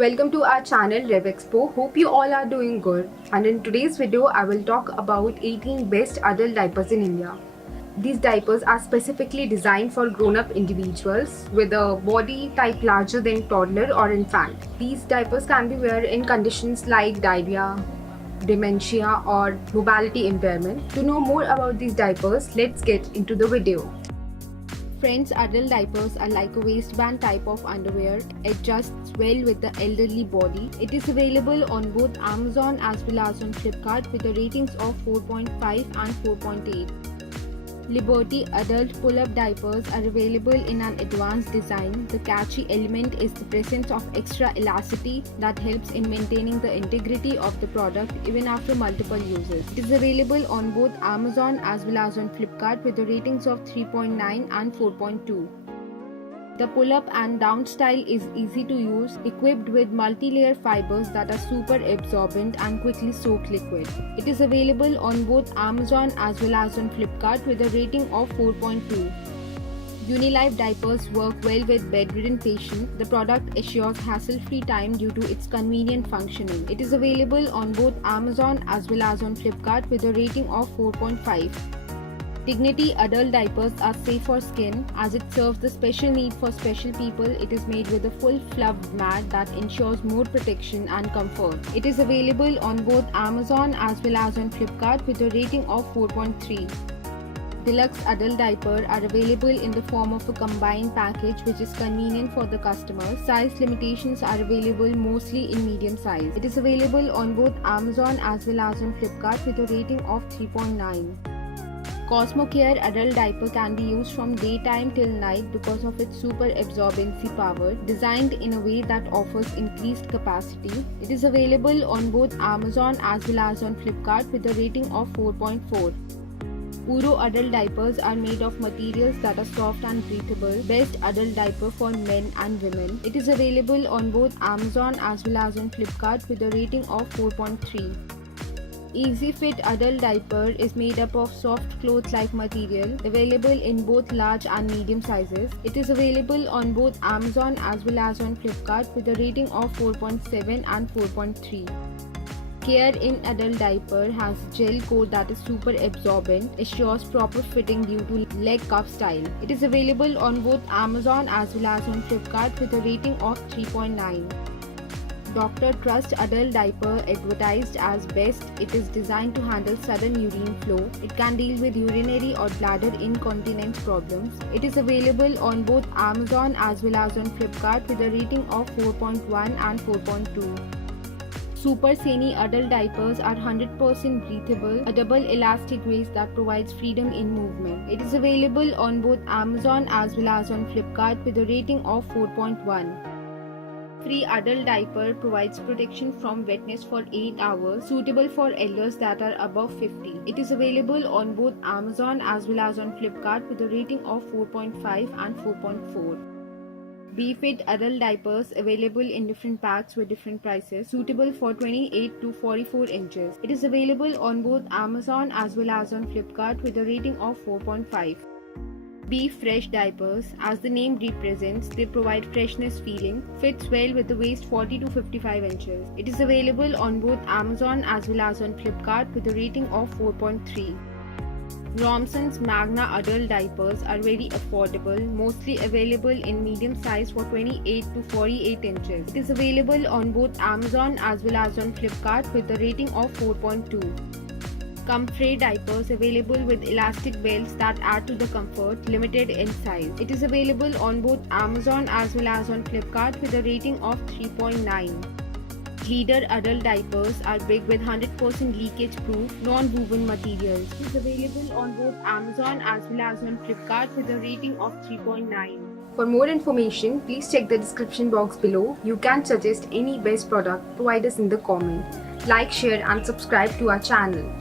Welcome to our channel RevExpo. Hope you all are doing good. And in today's video, I will talk about 18 best adult diapers in India. These diapers are specifically designed for grown-up individuals with a body type larger than toddler or infant. These diapers can be worn in conditions like diarrhea, dementia, or mobility impairment. To know more about these diapers, let's get into the video. Friends, adult diapers are like a waistband type of underwear. It adjusts well with the elderly body. It is available on both Amazon as well as on Flipkart with the ratings of 4.5 and 4.8. Liberty adult pull-up diapers are available in an advanced design. The catchy element is the presence of extra elasticity that helps in maintaining the integrity of the product even after multiple uses. It is available on both Amazon as well as on Flipkart with the ratings of 3.9 and 4.2. The pull-up and down style is easy to use, equipped with multi-layer fibers that are super absorbent and quickly soak liquid. It is available on both Amazon as well as on Flipkart with a rating of 4.2. Unilife diapers work well with bedridden patients. The product assures hassle-free time due to its convenient functioning. It is available on both Amazon as well as on Flipkart with a rating of 4.5. Dignity adult diapers are safe for skin as it serves the special need for special people. It is made with a full fluffed mat that ensures more protection and comfort. It is available on both Amazon as well as on Flipkart with a rating of 4.3. Deluxe adult diaper are available in the form of a combined package which is convenient for the customer. Size limitations are available mostly in medium size. It is available on both Amazon as well as on Flipkart with a rating of 3.9. Cosmocare adult diaper can be used from daytime till night because of its super absorbency power, designed in a way that offers increased capacity. It is available on both Amazon as well as on Flipkart with a rating of 4.4. Uro adult diapers are made of materials that are soft and breathable. Best adult diaper for men and women. It is available on both Amazon as well as on Flipkart with a rating of 4.3. Easy Fit adult diaper is made up of soft cloth-like material, available in both large and medium sizes. It is available on both Amazon as well as on Flipkart with a rating of 4.7 and 4.3. Care in adult diaper has gel coat that is super absorbent, assures proper fitting due to leg cuff style. It is available on both Amazon as well as on Flipkart with a rating of 3.9. Dr. Trust adult diaper advertised as best. It is designed to handle sudden urine flow. It can deal with urinary or bladder incontinence problems. It is available on both Amazon as well as on Flipkart with a rating of 4.1 and 4.2. Super Seni adult diapers are 100% breathable, a double elastic waist that provides freedom in movement. It is available on both Amazon as well as on Flipkart with a rating of 4.1. Free adult diaper provides protection from wetness for 8 hours, suitable for elders that are above 50. It is available on both Amazon as well as on Flipkart with a rating of 4.5 and 4.4. BeFit adult diapers available in different packs with different prices, suitable for 28 to 44 inches. It is available on both Amazon as well as on Flipkart with a rating of 4.5. Be Fresh diapers. As the name represents, they provide freshness feeling, fits well with the waist 40 to 55 inches. It is available on both Amazon as well as on Flipkart with a rating of 4.3. Romson's Magna adult diapers are very affordable, mostly available in medium size for 28 to 48 inches. It is available on both Amazon as well as on Flipkart with a rating of 4.2. Comfrey diapers available with elastic belts that add to the comfort, limited in size. It is available on both Amazon as well as on Flipkart with a rating of 3.9. Leader adult diapers are big with 100% leakage proof, non-woven materials. It is available on both Amazon as well as on Flipkart with a rating of 3.9. For more information, please check the description box below. You can suggest any best product, provide us in the comment. Like, share and subscribe to our channel.